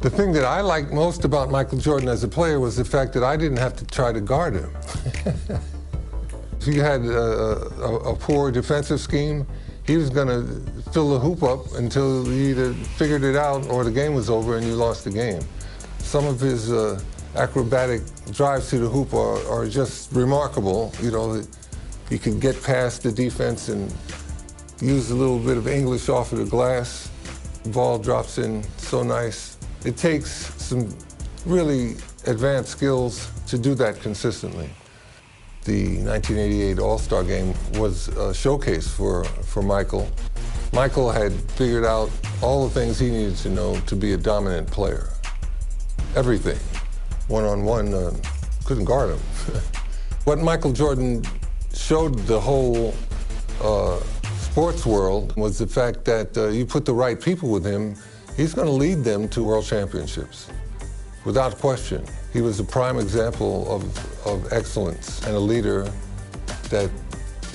The thing that I liked most about Michael Jordan as a player was the fact that I didn't have to try to guard him. If you had a poor defensive scheme, he was going to fill the hoop up until you either figured it out or the game was over and you lost the game. Some of his acrobatic drives to the hoop are just remarkable. You know, he can get past the defense and use a little bit of English off of the glass. The ball drops in so nice. It takes some really advanced skills to do that consistently. The 1988 All-Star game was a showcase for Michael. Michael had figured out all the things he needed to know to be a dominant player. Everything. One-on-one, couldn't guard him. What Michael Jordan showed the whole sports world was the fact that you put the right people with him, he's going to lead them to world championships, without question. He was a prime example of excellence and a leader that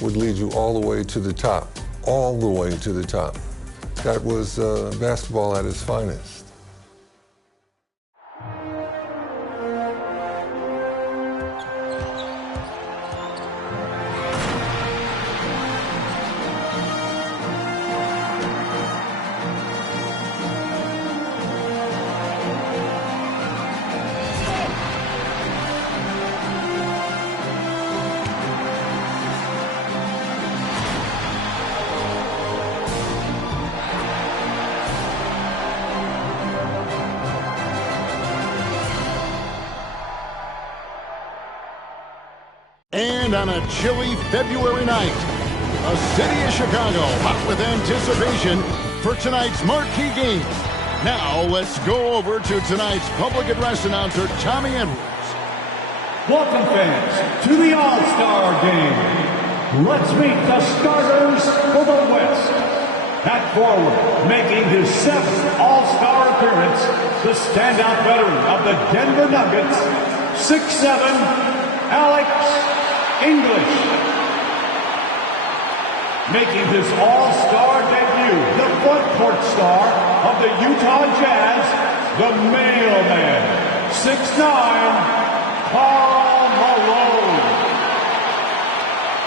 would lead you all the way to the top, all the way to the top. That was basketball at its finest. And on a chilly February night, the city of Chicago hot with anticipation for tonight's marquee game. Now let's go over to tonight's public address announcer, Tommy Edwards. Welcome fans to the All-Star game. Let's meet the starters for the West. At forward, making his 7th All-Star appearance, the standout veteran of the Denver Nuggets, 6'7", Alex English. Making his All-Star debut, the front court star of the Utah Jazz, the mailman, 6'9", Karl Malone.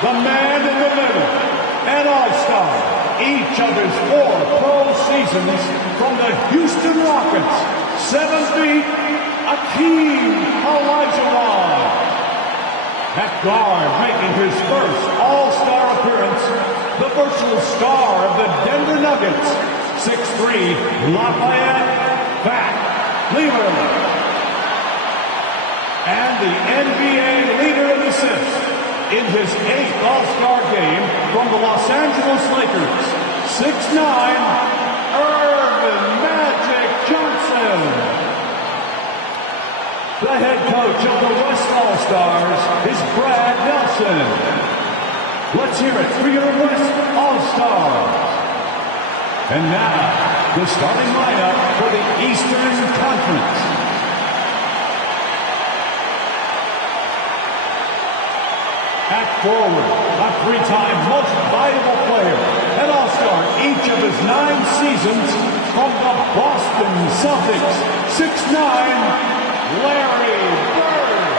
The man in the middle, an All-Star, each of his 4 pro seasons from the Houston Rockets, 7 feet, Akeem Olajuwon. At guard, making his first All-Star appearance, the virtual star of the Denver Nuggets, 6'3", Lafayette Fat Lever. And the NBA leader in assists in his 8th All-Star game from the Los Angeles Lakers, 6'9", Irvin Magic Johnson. The head coach of the West All-Stars is Brad Nelson. Let's hear it for your West All-Stars. And now, the starting lineup for the Eastern Conference. At forward, a 3-time most valuable player, an All-Star each of his 9 seasons from the Boston Celtics, 6'9", Larry Bird.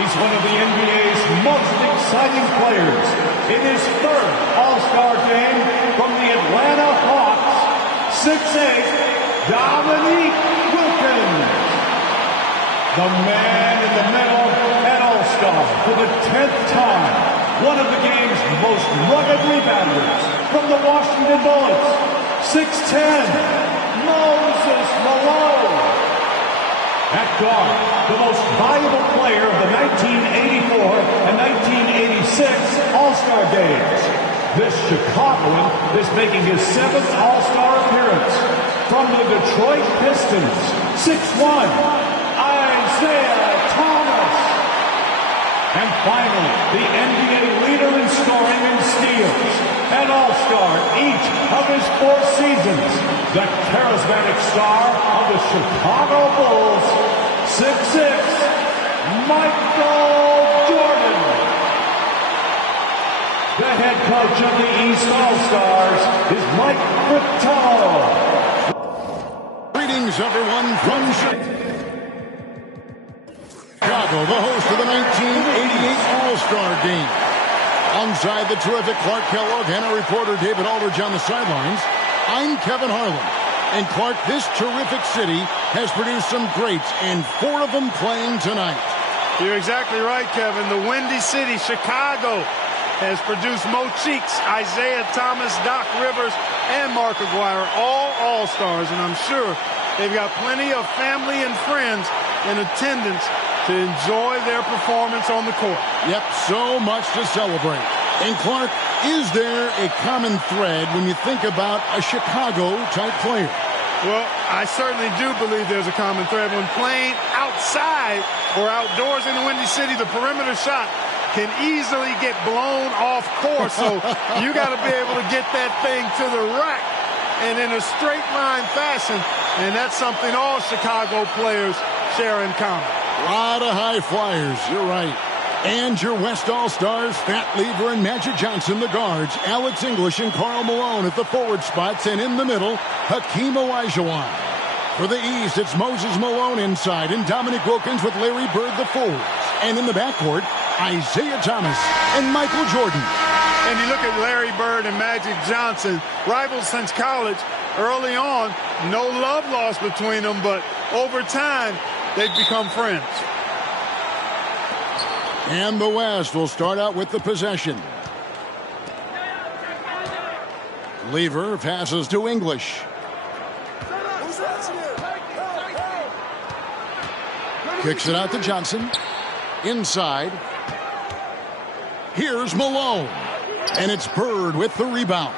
He's one of the NBA's most exciting players in his 3rd All-Star game from the Atlanta Hawks, 6'8", Dominique Wilkins. The man in the middle, an All-Star for the 10th time, one of the game's most rugged rebounders from the Washington Bullets, 6'10", Moses Malone. At guard, the most valuable player of the 1984 and 1986 All-Star games. This Chicagoan is making his 7th All-Star appearance from the Detroit Pistons, 6'1", Isaiah Thomas. And finally, the NBA leader in scoring and steals, an All-Star each of his 4 seasons, the charismatic star of the Chicago Bulls, 6'6", Michael Jordan. The head coach of the East All-Stars is Mike Fratello. Greetings Greetings, everyone, from Chicago, the host of the 1988 All-Star Game. Alongside the terrific Clark Kellogg and our reporter David Aldridge on the sidelines, I'm Kevin Harlan. And Clark, this terrific city has produced some greats, and 4 of them playing tonight. You're exactly right, Kevin. The Windy City, Chicago, has produced Mo Cheeks, Isaiah Thomas, Doc Rivers, and Mark Aguirre, all All-Stars, and I'm sure they've got plenty of family and friends in attendance to enjoy their performance on the court. Yep, so much to celebrate. And Clark, is there a common thread when you think about a Chicago-type player? Well, I certainly do believe there's a common thread. When playing outside or outdoors in the Windy City, the perimeter shot can easily get blown off course. So you got to be able to get that thing to the rack and in a straight line fashion. And that's something all Chicago players share in common. A lot of high flyers, you're right. And your West All-Stars, Fat Lever and Magic Johnson, the guards, Alex English and Karl Malone at the forward spots, and in the middle, Hakeem Olajuwon. For the East, it's Moses Malone inside, and Dominic Wilkins with Larry Bird, the forwards. And in the backcourt, Isaiah Thomas and Michael Jordan. And you look at Larry Bird and Magic Johnson, rivals since college. Early on, no love lost between them, but over time, they've become friends. And the West will start out with the possession. Lever passes to English. Kicks it out to Johnson. Inside. Here's Malone. And it's Bird with the rebound.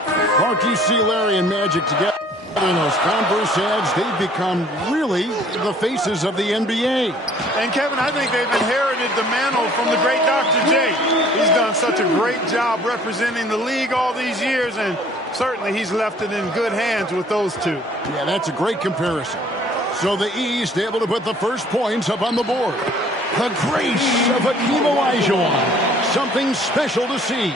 Clark, you see Larry and Magic together in those Converse ads. They've become really the faces of the NBA. And Kevin, I think they've inherited the mantle from the great Dr. J. He's done such a great job representing the league all these years, and certainly he's left it in good hands with those two. Yeah, that's a great comparison. So the East able to put the first points up on the board. The grace of Hakeem Olajuwon. Something special to see.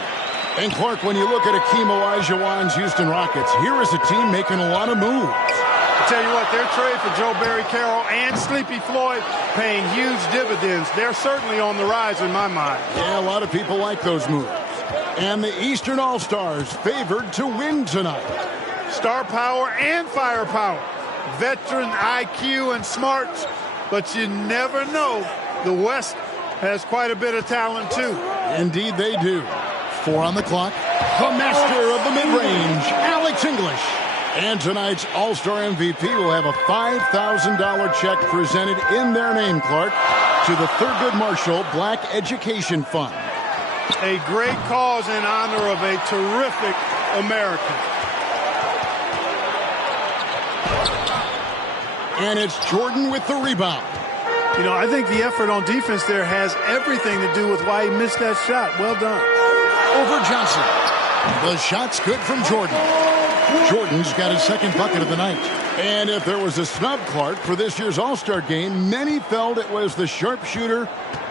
And Clark, when you look at Hakeem Olajuwon's Houston Rockets, here is a team making a lot of moves. I tell you what, their trade for Joe Barry Carroll and Sleepy Floyd paying huge dividends. They're certainly on the rise in my mind. Yeah, a lot of people like those moves. And the Eastern All-Stars favored to win tonight. Star power and firepower. Veteran IQ and smarts, but you never know. The West has quite a bit of talent, too. Indeed they do. 4 on the clock. The master of the mid-range, Alex English. And tonight's All-Star MVP will have a $5,000 check presented in their name, Clark, to the Thurgood Marshall Black Education Fund. A great cause in honor of a terrific American. And it's Jordan with the rebound. You know, I think the effort on defense there has everything to do with why he missed that shot. Well done. Over Johnson. The shot's good from Jordan. Jordan's got his second bucket of the night. And if there was a snub, Clark, for this year's All-Star game, many felt it was the sharpshooter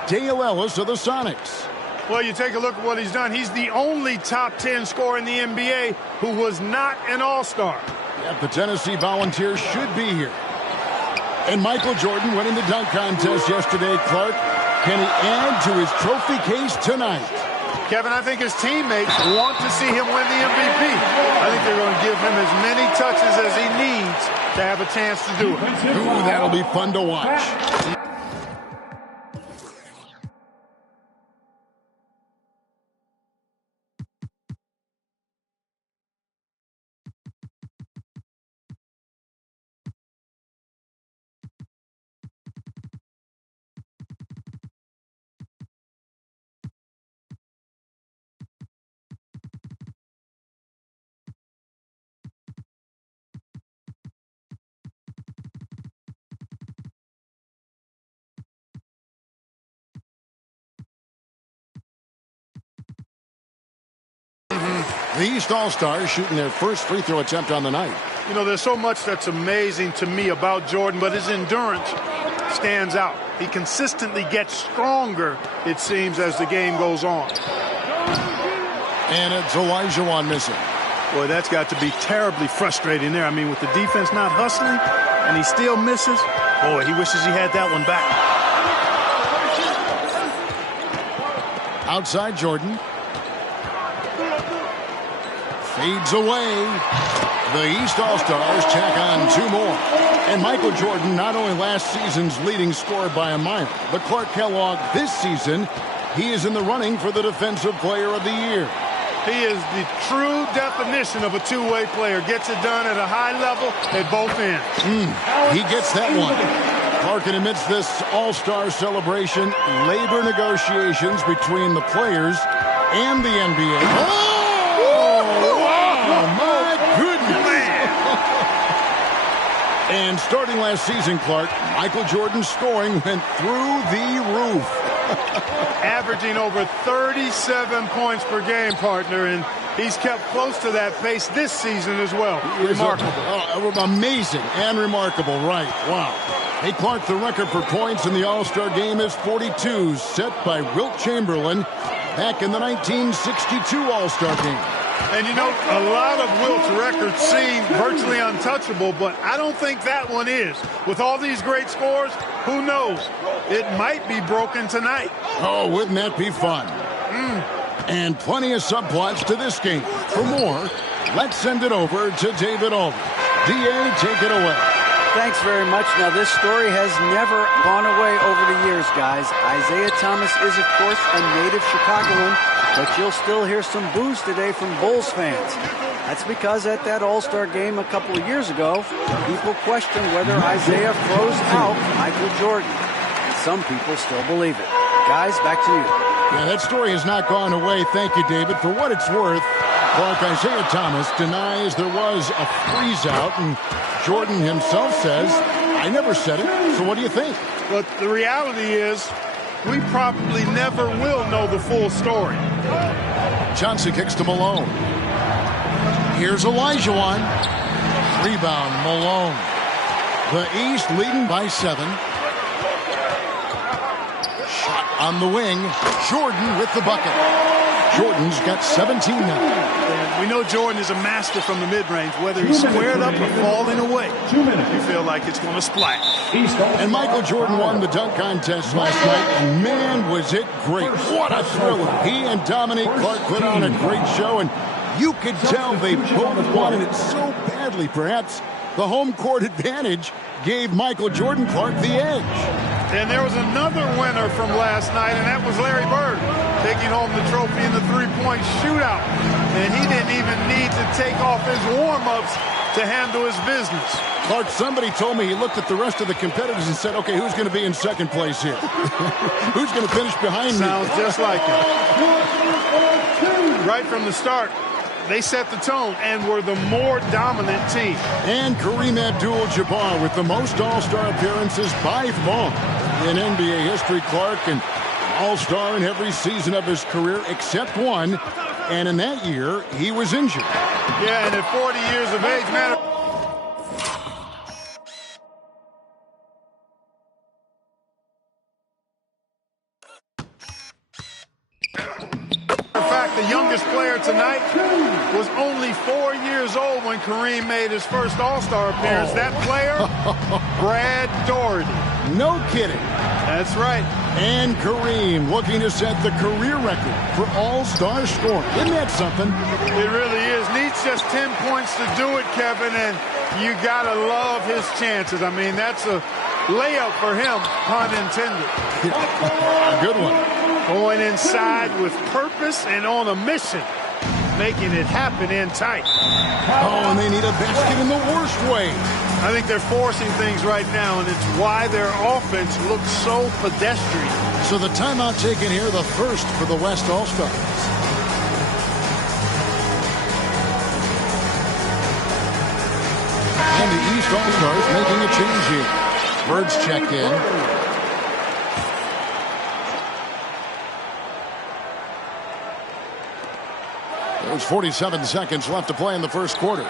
Dale Ellis of the Sonics. Well, you take a look at what he's done. He's the only top 10 scorer in the NBA who was not an All-Star. Yep, the Tennessee Volunteers should be here. And Michael Jordan winning the dunk contest yesterday, Clark. Can he add to his trophy case tonight? Kevin, I think his teammates want to see him win the MVP. I think they're going to give him as many touches as he needs to have a chance to do it. Ooh, that'll be fun to watch. The East All-Stars shooting their first free throw attempt on the night. You know, there's so much that's amazing to me about Jordan, but his endurance stands out. He consistently gets stronger, it seems, as the game goes on. And it's Olajuwon missing. Boy, that's got to be terribly frustrating there. I mean, with the defense not hustling and he still misses, boy, he wishes he had that one back. Outside Jordan. Fades away. The East All-Stars tack on 2 more. And Michael Jordan, not only last season's leading scorer by a mile, but Clark Kellogg this season, he is in the running for the Defensive Player of the Year. He is the true definition of a two-way player. Gets it done at a high level at both ends. He gets that one. Clark, amidst this All-Star celebration, labor negotiations between the players and the NBA. Oh, wow, my goodness. And starting last season, Clark, Michael Jordan's scoring went through the roof. Averaging over 37 points per game, partner, and he's kept close to that pace this season as well. Remarkable. Amazing and remarkable, right. Wow. Hey, Clark, the record for points in the All-Star game is 42, set by Wilt Chamberlain back in the 1962 All-Star game. And you know, a lot of Wilt's records seem virtually untouchable, but I don't think that one is. With all these great scores, who knows? It might be broken tonight. Oh, wouldn't that be fun? And plenty of subplots to this game. For more, let's send it over to David Aldridge. DA, take it away. Thanks very much. Now, this story has never gone away over the years, guys. Isaiah Thomas is, of course, a native Chicagoan, but you'll still hear some boos today from Bulls fans. That's because at that All-Star game a couple of years ago, people questioned whether Isaiah froze out Michael Jordan. And some people still believe it. Guys, back to you. Yeah, that story has not gone away. Thank you, David. For what it's worth, Clark, Isaiah Thomas denies there was a freeze-out, and Jordan himself says, I never said it, so what do you think? But the reality is, we probably never will know the full story. Johnson kicks to Malone. Here's Olajuwon. Rebound, Malone. The East leading by 7. Shot on the wing. Jordan with the bucket. Jordan's got 17 now. We know Jordan is a master from the mid-range. Whether he's squared up or falling away, you feel like it's going to splash. And Michael Jordan won the dunk contest last night, and man, was it great. What a thriller. He and Dominique Clark put on a great show, and you could tell they both wanted it so badly. Perhaps the home court advantage gave Michael Jordan Clark the edge. And there was another winner from last night, and that was Larry Bird, taking home the trophy in the three-point shootout. And he didn't even need to take off his warm-ups to handle his business. Clark, somebody told me he looked at the rest of the competitors and said, okay, who's going to be in second place here? Who's going to finish behind me? Sounds just like him. Right from the start, they set the tone and were the more dominant team. And Kareem Abdul-Jabbar with the most All-Star appearances by far in NBA history. Clark, an All-Star in every season of his career except one. And in that year, he was injured. Yeah, and at 40 years of age, man. In fact, the youngest player tonight was only 4 years old when Kareem made his first All-Star appearance. That player, Brad Daugherty. No kidding. That's right. And Kareem looking to set the career record for All-Star scoring. Isn't that something? It really is. Needs just 10 points to do it, Kevin, and you got to love his chances. I mean, that's a layup for him, pun intended. A good one. Going inside with purpose and on a mission, making it happen in tight. Oh, and they need a basket in the worst way. I think they're forcing things right now, and it's why their offense looks so pedestrian. So the timeout taken here, the first for the West All-Stars. And the East All-Stars making a change here. Birds check in. There's 47 seconds left to play in the first quarter.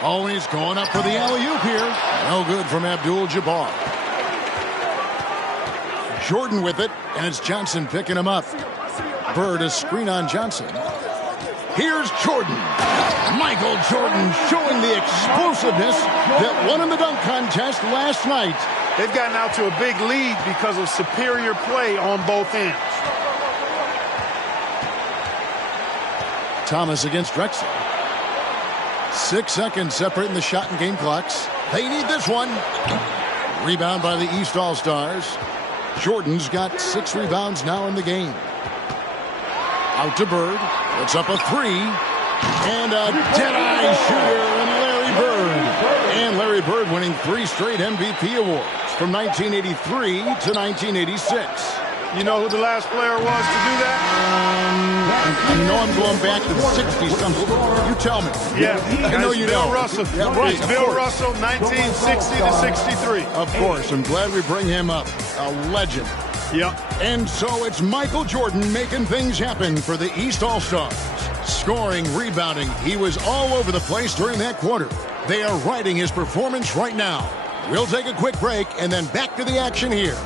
Oh, he's going up for the alley-oop here. No good from Abdul-Jabbar. Jordan with it, and it's Johnson picking him up. Bird, a screen on Johnson. Here's Jordan. Michael Jordan showing the explosiveness that won in the dunk contest last night. They've gotten out to a big lead because of superior play on both ends. Thomas against Drexler. 6 seconds separating the shot and game clocks. They need this one. Rebound by the East All-Stars. Jordan's got 6 rebounds now in the game. Out to Bird. Puts up a 3. And a dead-eye shooter in Larry Bird. And Larry Bird winning 3 straight MVP awards from 1983 to 1986. You know who the last player was to do that? I know I'm going back to the 60s. You tell me. Yeah, I know you Bill know. Russell. Yeah, right, It's Bill Russell, 1960 to 63. Of course. I'm glad we bring him up. A legend. Yep. And so it's Michael Jordan making things happen for the East All-Stars. Scoring, rebounding. He was all over the place during that quarter. They are riding his performance right now. We'll take a quick break and then back to the action here.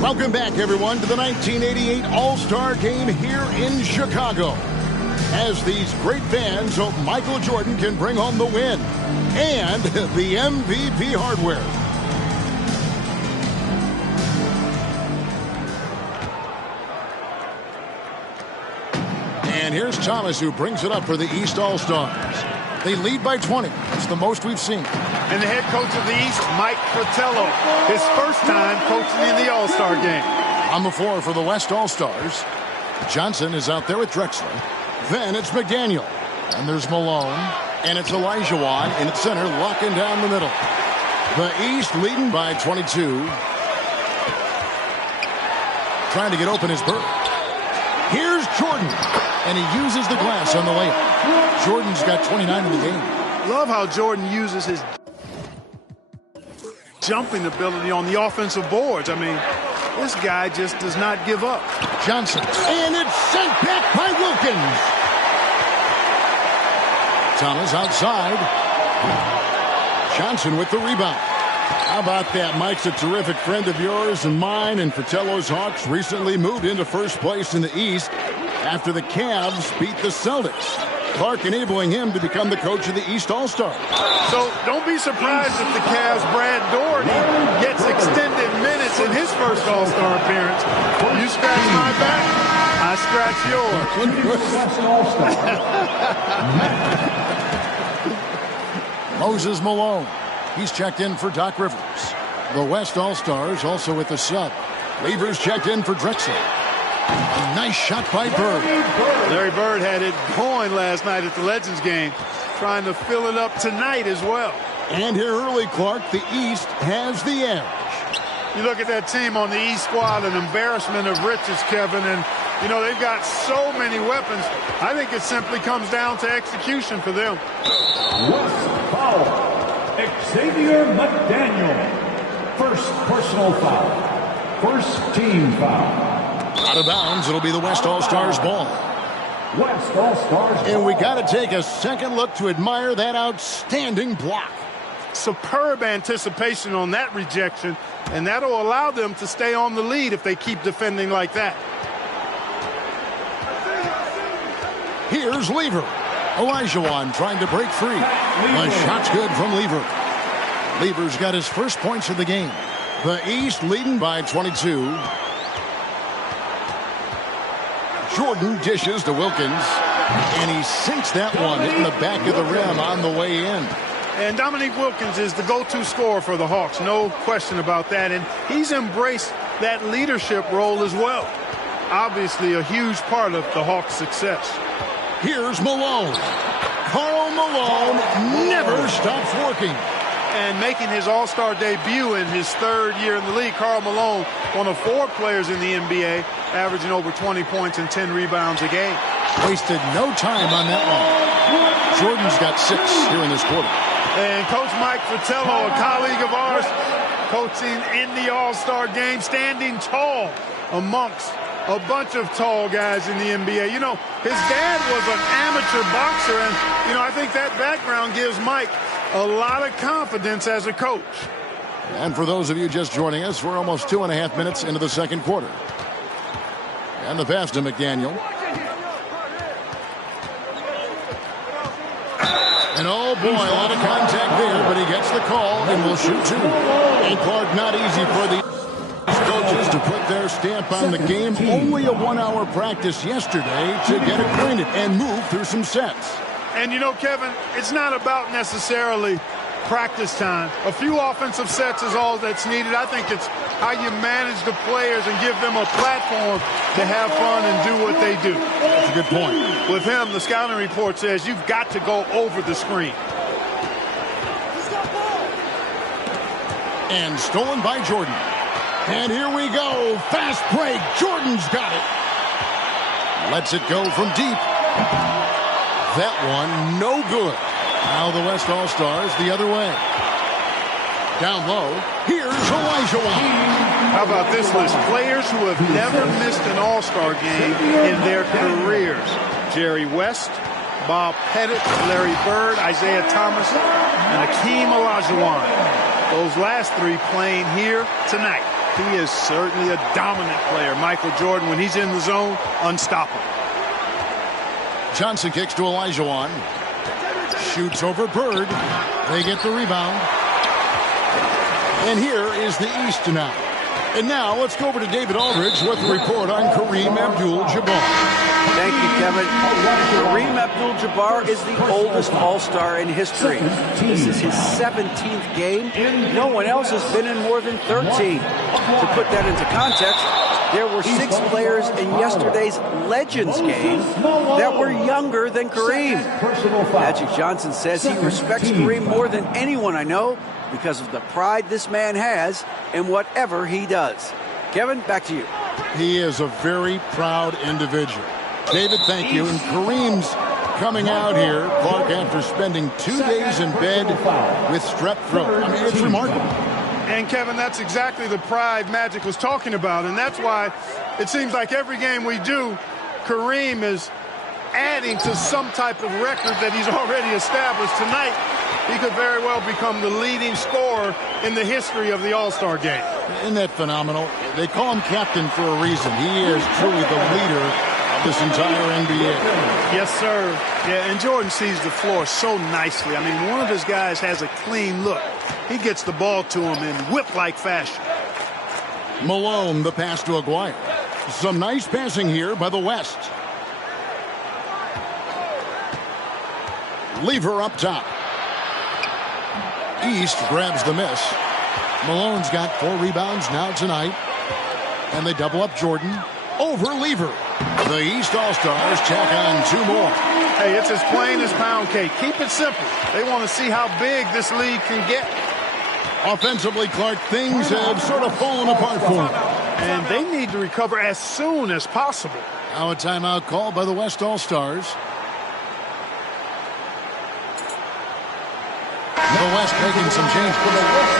Welcome back, everyone, to the 1988 All-Star Game here in Chicago. As these great fans hope Michael Jordan can bring home the win and the MVP hardware. And here's Thomas, who brings it up for the East All-Stars. They lead by 20. It's the most we've seen. And the head coach of the East, Mike Fratello, his first time coaching in the All-Star game. On the floor for the West All-Stars, Johnson is out there with Drexler. Then it's McDaniel. And there's Malone. And it's Olajuwon in its center, locking down the middle. The East leading by 22. Trying to get open is Bird. Here's Jordan. And he uses the glass on the layup. Jordan's got 29 in the game. Love how Jordan uses his jumping ability on the offensive boards. I mean, this guy just does not give up. Johnson. And it's sent back by Wilkins. Thomas outside. Johnson with the rebound. How about that? Mike's a terrific friend of yours and mine, and Fratello's Hawks recently moved into first place in the East after the Cavs beat the Celtics. Clark enabling him to become the coach of the East All-Star. So don't be surprised if the Cavs' Brad Doherty gets extended minutes in his first All-Star appearance. You scratch my back, I scratch yours. Moses Malone. He's checked in for Doc Rivers. The West All-Stars also with the sub. Levers checked in for Drexler. A nice shot by Bird. Larry Bird had it going last night at the Legends game, trying to fill it up tonight as well. And here early, Clark, the East has the edge. You look at that team on the East squad, an embarrassment of riches, Kevin, and you know they've got so many weapons. I think it simply comes down to execution for them. West foul. Xavier McDaniel. First personal foul. First team foul. Out of bounds, it'll be the West All-Stars ball. West All-Stars ball. And we got to take a second look to admire that outstanding block. Superb anticipation on that rejection, and that'll allow them to stay on the lead if they keep defending like that. Here's Lever. Olajuwon trying to break free. The shot's good from Lever. Lever's got his first points of the game. The East leading by 22. Jordan dishes to Wilkins, and he sinks that one in the back of the rim on the way in. And Dominique Wilkins is the go-to scorer for the Hawks, no question about that. And he's embraced that leadership role as well. Obviously a huge part of the Hawks' success. Here's Malone. Karl Malone never stops working. And making his All-Star debut in his third year in the league, Karl Malone, one of 4 players in the NBA, averaging over 20 points and 10 rebounds a game. Wasted no time on that one. Jordan's got 6 here in this quarter. And Coach Mike Fratello, a colleague of ours, coaching in the All-Star game, standing tall amongst a bunch of tall guys in the NBA. You know, his dad was an amateur boxer, and, you know, I think that background gives Mike a lot of confidence as a coach. And for those of you just joining us, we're almost 2.5 minutes into the second quarter. And the pass to McDaniel. And oh boy, a lot of contact there, but he gets the call and will shoot two. And Clark, not easy for the coaches to put their stamp on the game. Only a 1-hour practice yesterday to get acquainted and move through some sets. And you know, Kevin, it's not about necessarily practice time. A few offensive sets is all that's needed. I think it's how you manage the players and give them a platform to have fun and do what they do. That's a good point. With him, the scouting report says you've got to go over the screen. And stolen by Jordan. And here we go. Fast break. Jordan's got it. Lets it go from deep. That one, no good. Now the West All-Stars the other way. Down low, here's Olajuwon. How about this list? Players who have never missed an All-Star game in their careers. Jerry West, Bob Pettit, Larry Bird, Isaiah Thomas, and Hakeem Olajuwon. Those last three playing here tonight. He is certainly a dominant player. Michael Jordan, when he's in the zone, unstoppable. Johnson kicks to Olajuwon. Shoots over Bird. They get the rebound. And here is the East now. And now let's go over to David Aldridge with a report on Kareem Abdul-Jabbar. Thank you, Kevin. Kareem Abdul-Jabbar is the oldest All-Star in history. This is his 17th game. No one else has been in more than 13. To put that into context, there were 6 players in yesterday's Legends game that were younger than Kareem. Magic Johnson says he respects Kareem more than anyone I know because of the pride this man has in whatever he does. Kevin, back to you. He is a very proud individual. David, thank you. And Kareem's coming out here, Clark, after spending 2 days in bed with strep throat. I mean, it's remarkable. And, Kevin, that's exactly the pride Magic was talking about. And that's why it seems like every game we do, Kareem is adding to some type of record that he's already established. Tonight, he could very well become the leading scorer in the history of the All-Star game. Isn't that phenomenal? They call him captain for a reason. He is truly the leader of this entire NBA. Yes, sir. Yeah, and Jordan sees the floor so nicely. I mean, one of his guys has a clean look. He gets the ball to him in whip-like fashion. Malone, the pass to Aguirre. Some nice passing here by the West. Lever up top. East grabs the miss. Malone's got 4 rebounds now tonight. And they double up Jordan over Lever. The East All-Stars check on 2 more. Hey, it's as plain as pound cake. Keep it simple. They want to see how big this league can get. Offensively, Clark, things have sort of fallen apart for them. And they need to recover as soon as possible. Now a timeout called by the West All-Stars. The West making some changes.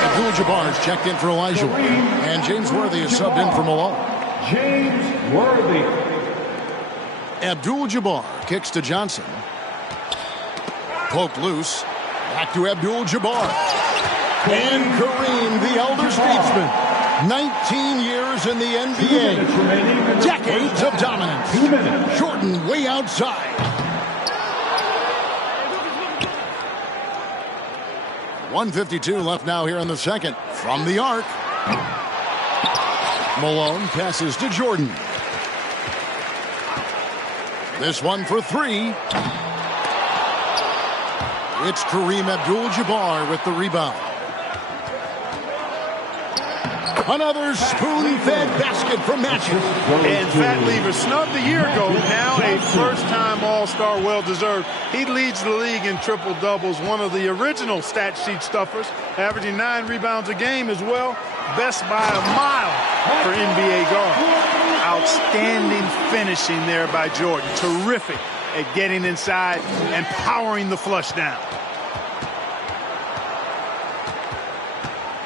Abdul-Jabbar's checked in for Elijah. And James Worthy is subbed in for Malone. James Worthy. Abdul-Jabbar kicks to Johnson. Poked loose. Back to Abdul-Jabbar. And Kareem, the elder statesman. 19 years in the NBA. Decades of dominance. Jordan way outside. 1:52 left now here in the second. From the arc. Malone passes to Jordan. This one for 3. It's Kareem Abdul-Jabbar with the rebound. Another spoon-fed basket from Magic. And Fat Lever snubbed a year ago. Now a first-time All-Star, well-deserved. He leads the league in triple-doubles, one of the original stat sheet stuffers, averaging 9 rebounds a game as well. Best by a mile for NBA guard. Outstanding finishing there by Jordan. Terrific at getting inside and powering the flush down.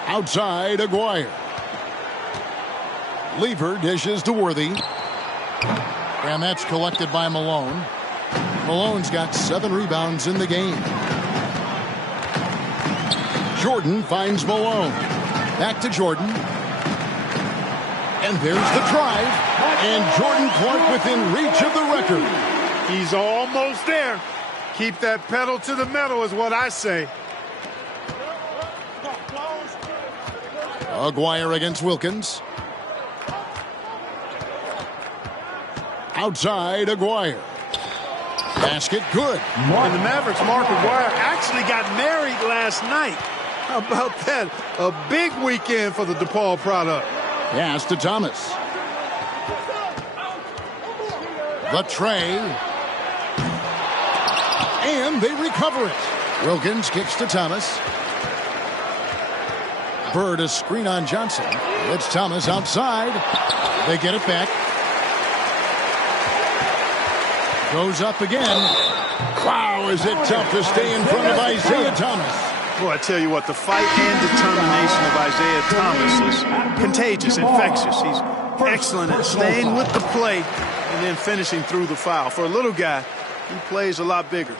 Outside, Aguirre. Lever dishes to Worthy. And that's collected by Malone. Malone's got 7 rebounds in the game. Jordan finds Malone. Back to Jordan. And there's the drive. And Jordan Clark within reach of the record. He's almost there. Keep that pedal to the metal is what I say. Aguirre against Wilkins. Outside, Aguirre. Basket good. And the Mavericks' Mark Aguirre actually got married last night. How about that? A big weekend for the DePaul product. Pass to Thomas. The tray. And they recover it. Wilkins kicks to Thomas. Bird a screen on Johnson. It's Thomas outside. They get it back. Goes up again. Wow, is it tough to stay in front of Isaiah Thomas. Well, I tell you what, the fight and determination of Isaiah Thomas is contagious, infectious. He's excellent at staying with the play and then finishing through the foul. For a little guy, he plays a lot bigger.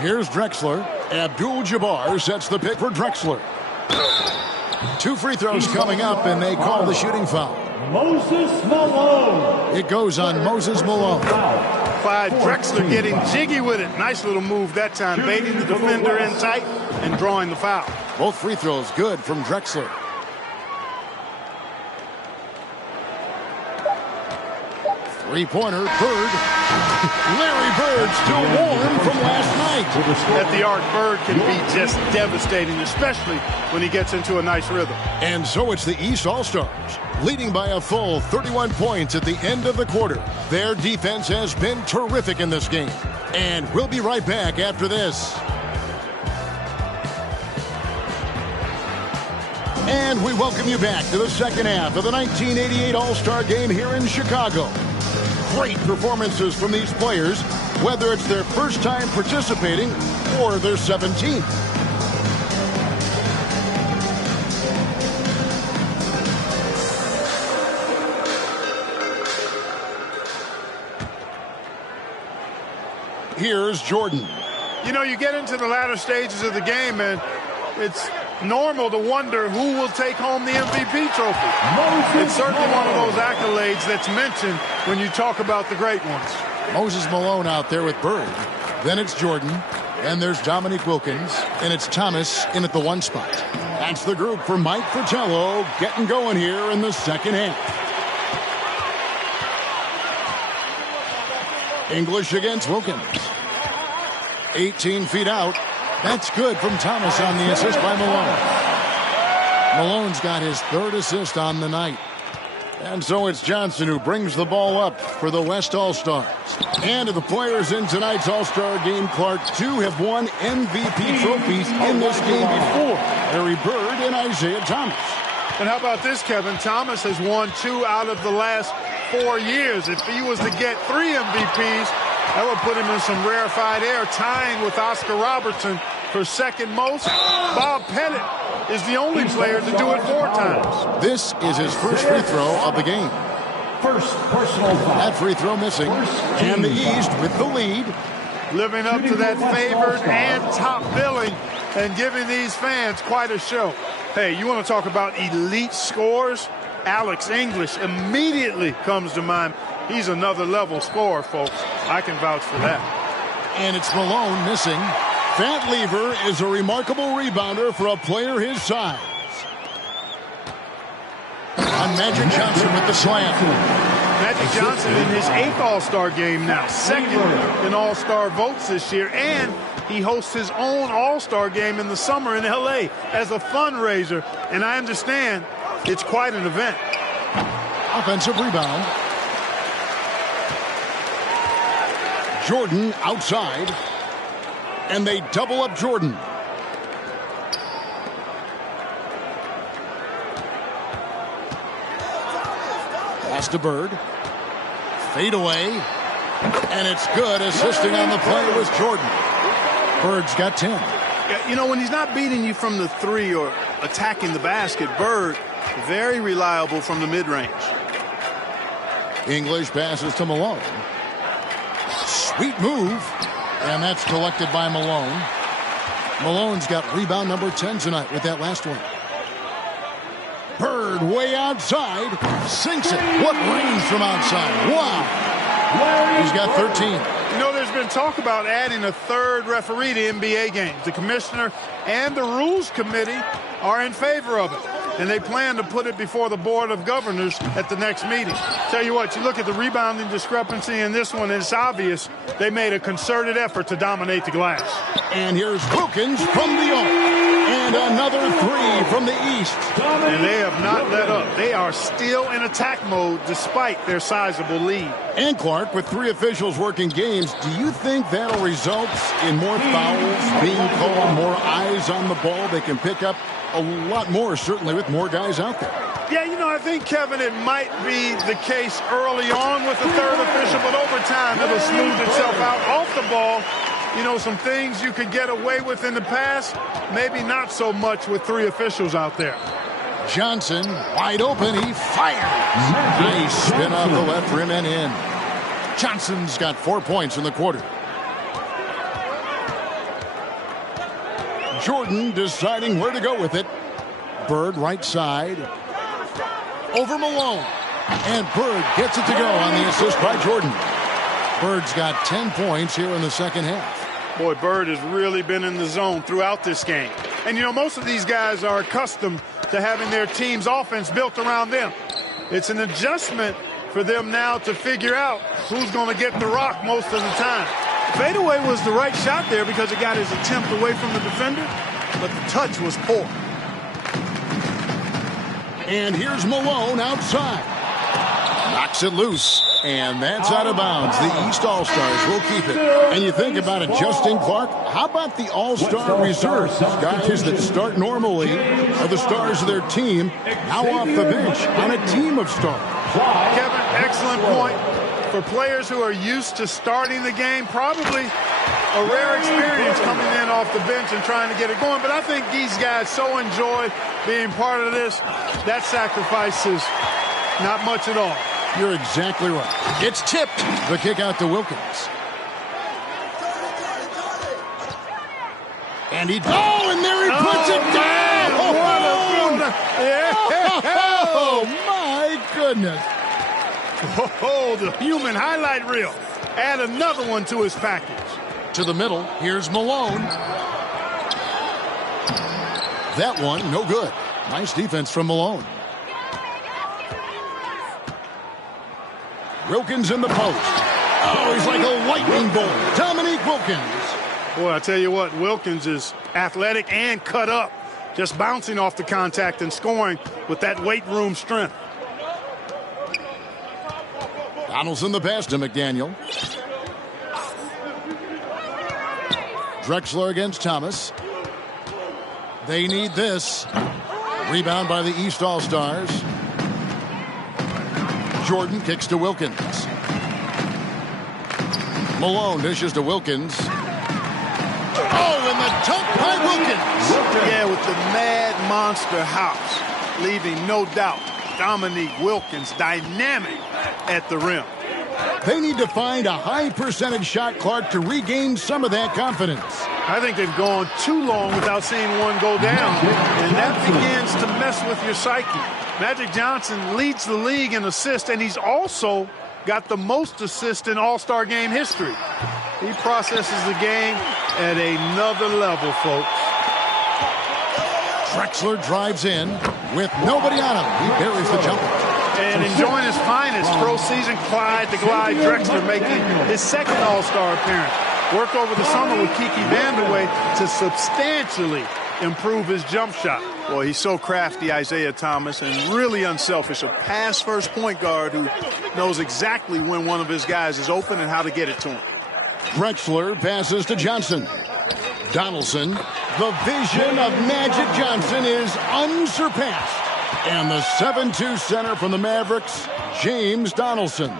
Here's Drexler. Abdul-Jabbar sets the pick for Drexler. 2 free throws coming up, and they call the shooting foul. Moses Malone. It goes on Moses Malone. Clyde Drexler getting jiggy with it. Nice little move that time, baiting the defender in tight and drawing the foul. Both free throws good from Drexler. Three-pointer, Bird. Larry Bird still warm from last night. At the arc, Bird can be just devastating, especially when he gets into a nice rhythm. And so it's the East All-Stars, leading by a full 31 points at the end of the quarter. Their defense has been terrific in this game. And we'll be right back after this. And we welcome you back to the second half of the 1988 All-Star Game here in Chicago. Great performances from these players, whether it's their first time participating or their 17th. Here's Jordan. You know, you get into the latter stages of the game, and it's normal to wonder who will take home the MVP trophy. It's certainly one of those accolades that's mentioned when you talk about the great ones. Moses Malone out there with Bird. Then it's Jordan. And there's Dominique Wilkins. And it's Thomas in at the 1 spot. That's the group for Mike Fratello getting going here in the second half. English against Wilkins. 18 feet out. That's good from Thomas on the assist by Malone. Malone's got his 3rd assist on the night. And so it's Johnson who brings the ball up for the West All-Stars. And of the players in tonight's All-Star game, Clark, 2 have won MVP trophies in this game before. Larry Bird and Isaiah Thomas. And how about this, Kevin? Thomas has won 2 out of the last 4 years. If he was to get 3 MVPs, that would put him in some rarefied air, tying with Oscar Robertson for second most. Bob Pettit is the only player to do it 4 times. This is his first free throw of the game. First personal foul. That free throw missing. And the East with the lead. Living up to that favored and top billing and giving these fans quite a show. Hey, you want to talk about elite scores? Alex English immediately comes to mind. He's another level scorer, folks. I can vouch for that. And it's Malone missing. Fat Lever is a remarkable rebounder for a player his size. On Magic Johnson with the slam. Magic Johnson in his 8th All-Star game now. 2nd in All-Star votes this year. And he hosts his own All-Star game in the summer in L.A. as a fundraiser. And I understand it's quite an event. Offensive rebound. Jordan outside. And they double up Jordan. Pass to Bird. Fade away. And it's good. Assisting on the play was Jordan. Bird's got 10. Yeah, you know, when he's not beating you from the 3 or attacking the basket, Bird Very reliable from the mid-range. English passes to Malone. Sweet move. And that's collected by Malone. Malone's got rebound number 10 tonight with that last one. Bird way outside. Sinks it. What range from outside. Wow. He's got 13. You know, there's been talk about adding a third referee to NBA games. The commissioner and the rules committee are in favor of it. And they plan to put it before the Board of Governors at the next meeting. Tell you what, you look at the rebounding discrepancy in this one, and it's obvious they made a concerted effort to dominate the glass. And here's Wilkins from the arc. And another three from the east. And they have not let up. They are still in attack mode despite their sizable lead. And Clark, with 3 officials working games, do you think that'll result in more fouls being called, more eyes on the ball? They can pick up a lot more, certainly, with more guys out there. Yeah, you know, I think, Kevin, it might be the case early on with the third official, but over time it'll smooth itself out. Off the ball, you know, some things you could get away with in the past, maybe not so much with 3 officials out there. Johnson, wide open, he fires. Nice spin off the left rim and in. Johnson's got 4 points in the quarter. Jordan deciding where to go with it. Bird right side. Over Malone. And Bird gets it to go on the assist by Jordan. Bird's got 10 points here in the second half. Boy, Bird has really been in the zone throughout this game. And, you know, most of these guys are accustomed to having their team's offense built around them. It's an adjustment for them now to figure out who's going to get the rock most of the time. Fadeaway was the right shot there because it got his attempt away from the defender, but the touch was poor. And here's Malone outside. Knocks it loose, and that's out of bounds. The East All-Stars will keep it. And you think about it, Justin Clark, how about the All-Star reserves? Guys that start normally are the stars of their team, now off the bench on a team of stars. Kevin, excellent point. For players who are used to starting the game, probably a rare experience coming in off the bench and trying to get it going. But I think these guys so enjoy being part of this. That sacrifice is not much at all. You're exactly right. It's tipped. The kick out to Wilkins. And he... Oh, and there he puts it down! Oh, my goodness. Oh, the human highlight reel. Add another one to his package. To the middle. Here's Malone. That one, no good. Nice defense from Malone. Wilkins in the post. Oh, he's like a lightning bolt. Dominique Wilkins. Boy, I tell you what, Wilkins is athletic and cut up. Just bouncing off the contact and scoring with that weight room strength. Donaldson the pass to McDaniel. Drexler against Thomas. They need this. Rebound by the East All-Stars. Jordan kicks to Wilkins. Malone dishes to Wilkins. Oh, and the dunk by Wilkins. Yeah, with the mad monster house, leaving no doubt Dominique Wilkins dynamic at the rim. They need to find a high percentage shot, Clark, to regain some of that confidence. I think they've gone too long without seeing one go down, and that begins to mess with your psyche. Magic Johnson leads the league in assists, and he's also got the most assists in All-Star game history. He processes the game at another level, folks. Drexler drives in with nobody on him. He buries the jumper. And enjoying his finest pro season, Clyde the Glide Drexler making his second All-Star appearance. Worked over the summer with Kiki Vandeweghe to substantially improve his jump shot. Boy, he's so crafty, Isaiah Thomas, and really unselfish. A pass-first point guard who knows exactly when one of his guys is open and how to get it to him. Drexler passes to Johnson. Donaldson. The vision of Magic Johnson is unsurpassed. And the 7-2 center from the Mavericks, James Donaldson.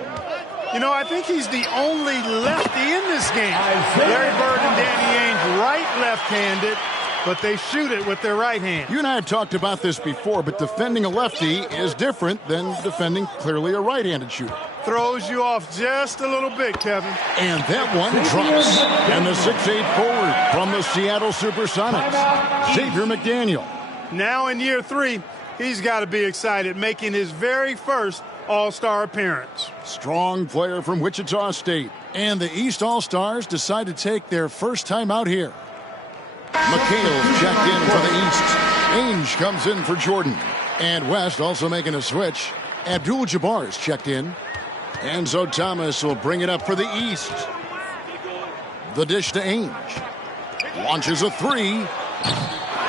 You know, I think he's the only lefty in this game. Larry Bird and Danny Ainge right left-handed. but they shoot it with their right hand. You and I have talked about this before, but defending a lefty is different than defending clearly a right-handed shooter. Throws you off just a little bit, Kevin. And that one drops. And the 6'8" forward from the Seattle Supersonics, Xavier McDaniel. Now in year 3, he's got to be excited, making his very first All-Star appearance. Strong player from Wichita State. And the East All-Stars decide to take their first time out here. McHale checked in for the East. Ainge comes in for Jordan. And West also making a switch. Abdul-Jabbar is checked in. Enzo Thomas will bring it up for the East. The dish to Ainge. Launches a 3.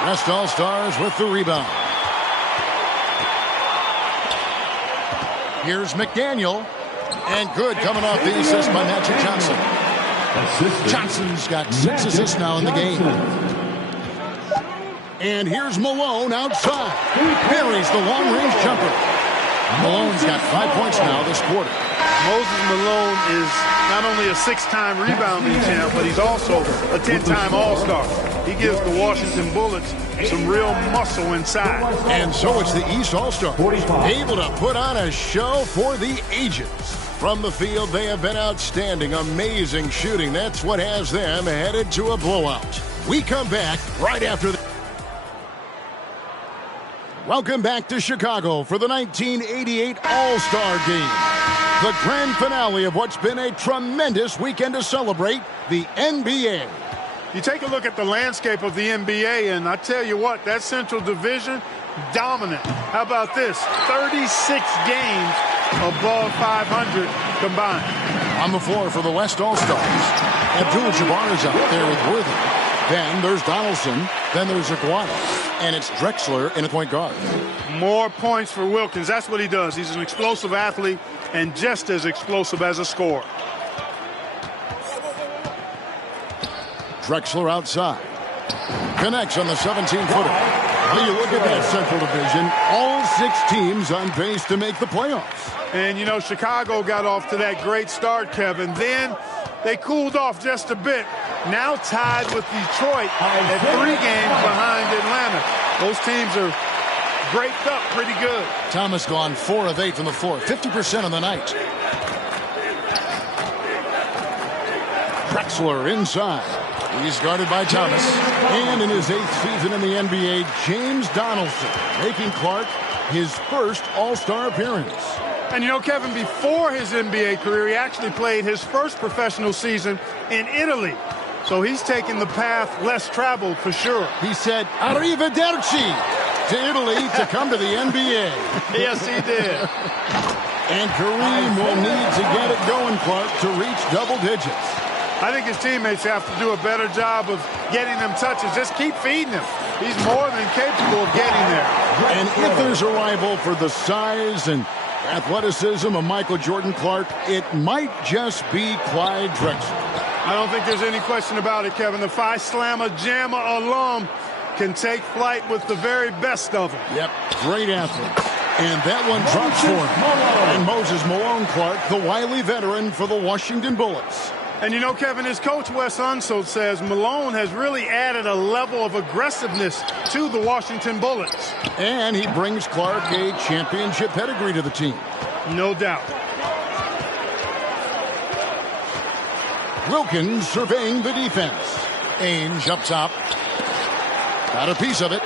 West All-Stars with the rebound. Here's McDaniel. And good coming off the assist by Magic Johnson. Johnson's got 6 assists now in the game. And here's Malone outside. Buries the long-range jumper. Malone's got 5 points now this quarter. Moses Malone is not only a 6-time rebounding champ, but he's also a 10-time All-Star. He gives the Washington Bullets some real muscle inside. And so it's the East All-Stars, able to put on a show for the ages. From the field, they have been outstanding, amazing shooting. That's what has them headed to a blowout. We come back right after the... Welcome back to Chicago for the 1988 All-Star Game. The grand finale of what's been a tremendous weekend to celebrate the NBA. You take a look at the landscape of the NBA, and I tell you what, that Central Division, dominant. How about this? 36 games above 500 combined. On the floor for the West All-Stars, Abdul-Jabbar is out there with Worthy. Then there's Donaldson. Then there's Aguado. And it's Drexler in a point guard. More points for Wilkins. That's what he does. He's an explosive athlete and just as explosive as a scorer. Drexler outside. Connects on the 17-footer. Well, you look at that Central Division, all 6 teams on pace to make the playoffs. And, you know, Chicago got off to that great start, Kevin. Then they cooled off just a bit. Now tied with Detroit at 3 games behind Atlanta. Those teams are breaked up pretty good. Thomas gone 4 of 8 from the floor, 50% on the night. Drexler inside. He's guarded by Thomas. And in his 8th season in the NBA, James Donaldson making Clark his first All-Star appearance. And you know, Kevin, before his NBA career, he actually played his first professional season in Italy. So he's taken the path less traveled for sure. He said, "Arrivederci" to Italy to come to the NBA. Yes, he did. And Kareem will need to get it going, Clark, to reach double digits. I think his teammates have to do a better job of getting them touches. Just keep feeding him. He's more than capable of getting there. And if there's a rival for the size and athleticism of Michael Jordan Clark, it might just be Clyde Drexler. I don't think there's any question about it, Kevin. The Phi Slamma Jamma alum can take flight with the very best of them. Yep, great athlete. And that one drops for him. And Moses Malone Clark, the wily veteran for the Washington Bullets. And you know, Kevin, his coach Wes Unseld says Malone has really added a level of aggressiveness to the Washington Bullets. And he brings Clark a championship pedigree to the team. No doubt. Wilkins surveying the defense. Ainge up top. Got a piece of it.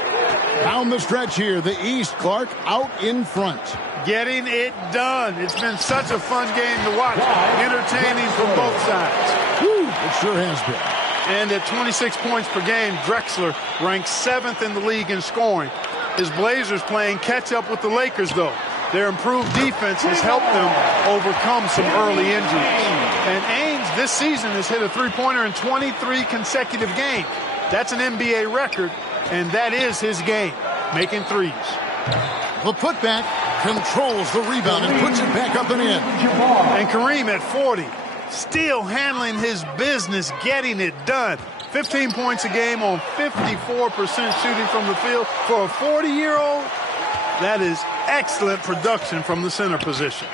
Down the stretch here, the East, Clark out in front. Getting it done. It's been such a fun game to watch. Entertaining from both sides. Woo, it sure has been. And at 26 points per game, Drexler ranks 7th in the league in scoring. His Blazers playing catch up with the Lakers, though. Their improved defense has helped them overcome some early injuries. And Ainge this season has hit a three-pointer in 23 consecutive games. That's an NBA record, and that is his game, making threes. The putback controls the rebound and puts it back up and in. And Kareem at 40, still handling his business, getting it done. 15 points a game on 54% shooting from the field. For a 40-year-old, that is excellent production from the center position.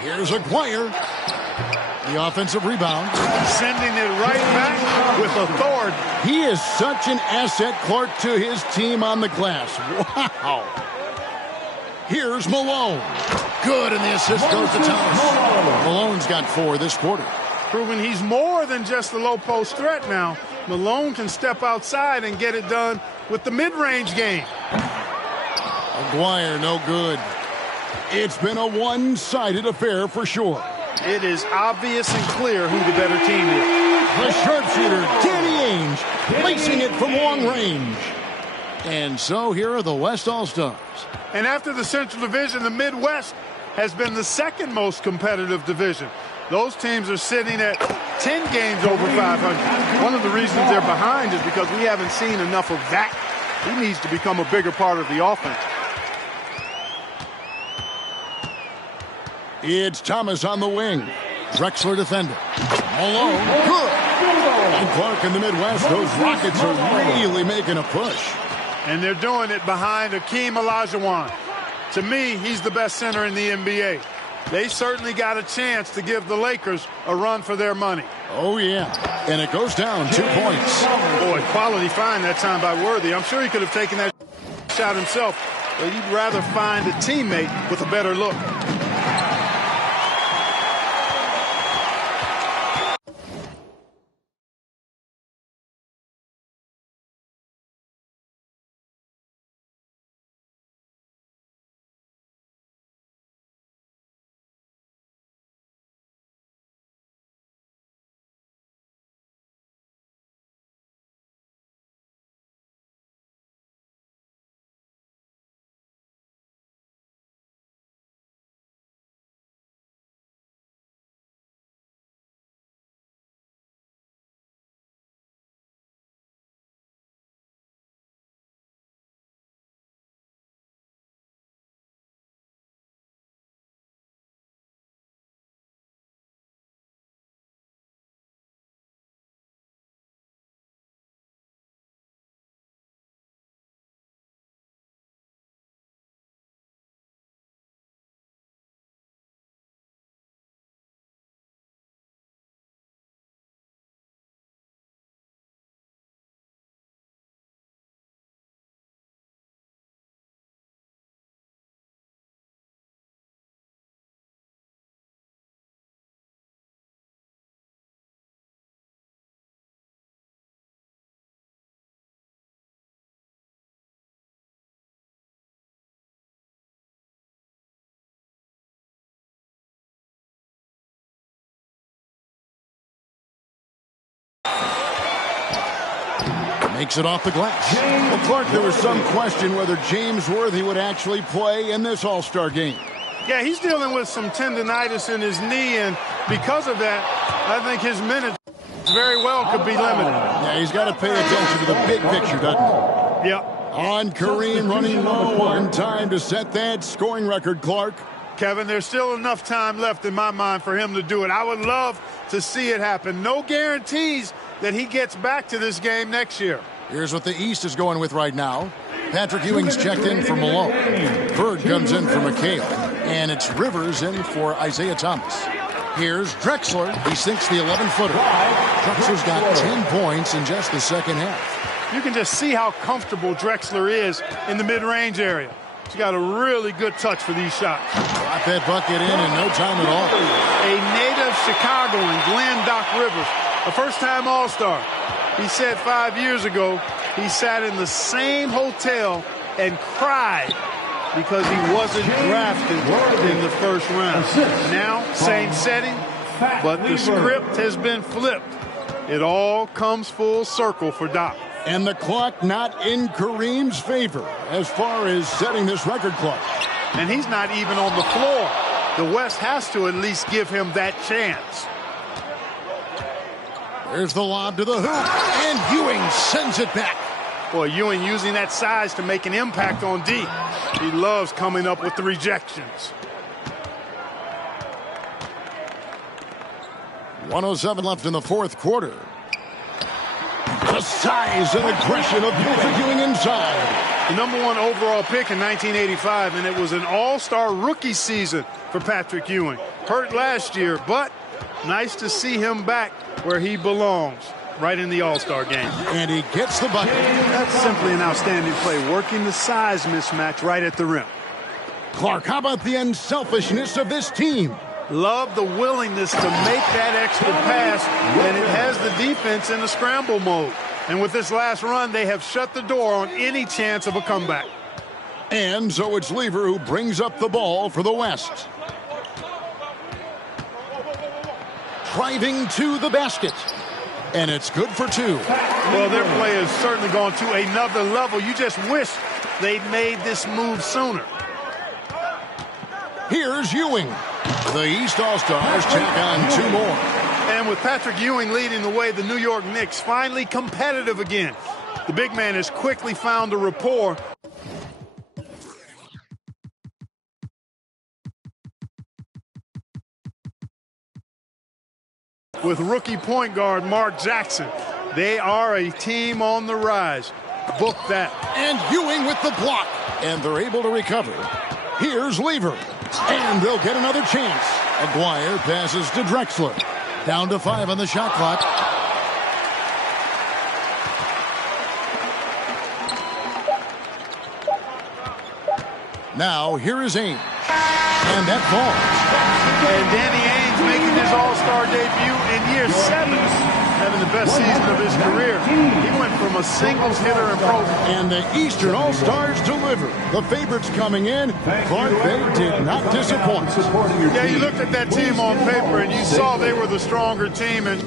Here's Aguirre. The offensive rebound. sending it right back with authority. He is such an asset, Clark, to his team on the glass. Wow. Here's Malone. Good, and the assist goes to Thomas. Malone's got 4 this quarter. Proving he's more than just a low-post threat now. Malone can step outside and get it done with the mid-range game. Aguirre, no good. It's been a one-sided affair for sure. It is obvious and clear who the better team is. The sharpshooter, Danny Ainge, placing it from long range. And so here are the West All-Stars. And after the Central Division, the Midwest has been the second most competitive division. Those teams are sitting at 10 games over 500. One of the reasons they're behind is because we haven't seen enough of that. He needs to become a bigger part of the offense. It's Thomas on the wing. Drexler defending. Malone, good. And Clark in the Midwest, those Rockets are really making a push. And they're doing it behind Hakeem Olajuwon. To me, he's the best center in the NBA. They certainly got a chance to give the Lakers a run for their money. Oh, yeah. And it goes down 2 points. Boy, quality find that time by Worthy. I'm sure he could have taken that shot himself, but he'd rather find a teammate with a better look. Makes it off the glass. Well, Clark, there was some question whether James Worthy would actually play in this All-Star game. Yeah, he's dealing with some tendonitis in his knee, and because of that, I think his minutes very well could be limited. Yeah, he's got to pay attention to the big picture, doesn't he? Yep. On Kareem, running low on time to set that scoring record, Clark. Kevin, there's still enough time left in my mind for him to do it. I would love to see it happen. No guarantees that he gets back to this game next year. Here's what the East is going with right now. Patrick Ewing's checked in for Malone. Bird comes in for McHale. And it's Rivers in for Isaiah Thomas. Here's Drexler. He sinks the 11-footer. Drexler's got 10 points in just the second half. You can just see how comfortable Drexler is in the mid-range area. He's got a really good touch for these shots. Got that bucket in no time at all. A native Chicagoan, Glenn Doc Rivers, a first-time All-Star. He said 5 years ago he sat in the same hotel and cried because he wasn't drafted in the first round. Now, same setting, but the script has been flipped. It all comes full circle for Doc. And the clock not in Kareem's favor as far as setting this record clock. And he's not even on the floor. The West has to at least give him that chance. There's the lob to the hoop, and Ewing sends it back. Boy, Ewing using that size to make an impact on D. He loves coming up with the rejections. 1:07 left in the fourth quarter. The size and aggression of Patrick Ewing inside. The #1 overall pick in 1985, and it was an all-star rookie season for Patrick Ewing. Hurt last year, but nice to see him back where he belongs, right in the All-Star game. And he gets the bucket. That's simply an outstanding play, working the size mismatch right at the rim. Clark, how about the unselfishness of this team? Love the willingness to make that extra pass, and it has the defense in the scramble mode. And with this last run, they have shut the door on any chance of a comeback. And so it's Lever who brings up the ball for the West. Driving to the basket. And it's good for two. Well, their play has certainly gone to another level. You just wish they'd made this move sooner. Here's Ewing. The East All-Stars tack on two more. And with Patrick Ewing leading the way, the New York Knicks finally competitive again. The big man has quickly found a rapport. With rookie point guard Mark Jackson. They are a team on the rise. Book that. And Ewing with the block. And they're able to recover. Here's Lever. And they'll get another chance. Aguirre passes to Drexler. Down to 5 on the shot clock. Now, here is Ainge. And that falls. And Danny Ainge making his All-Star debut in year 7, having the best season of his career. He went from a singles hitter in pro. And the Eastern All-Stars deliver. The favorites coming in. Clark, they did not disappoint. Yeah, you looked at that team on paper and you saw they were the stronger team, and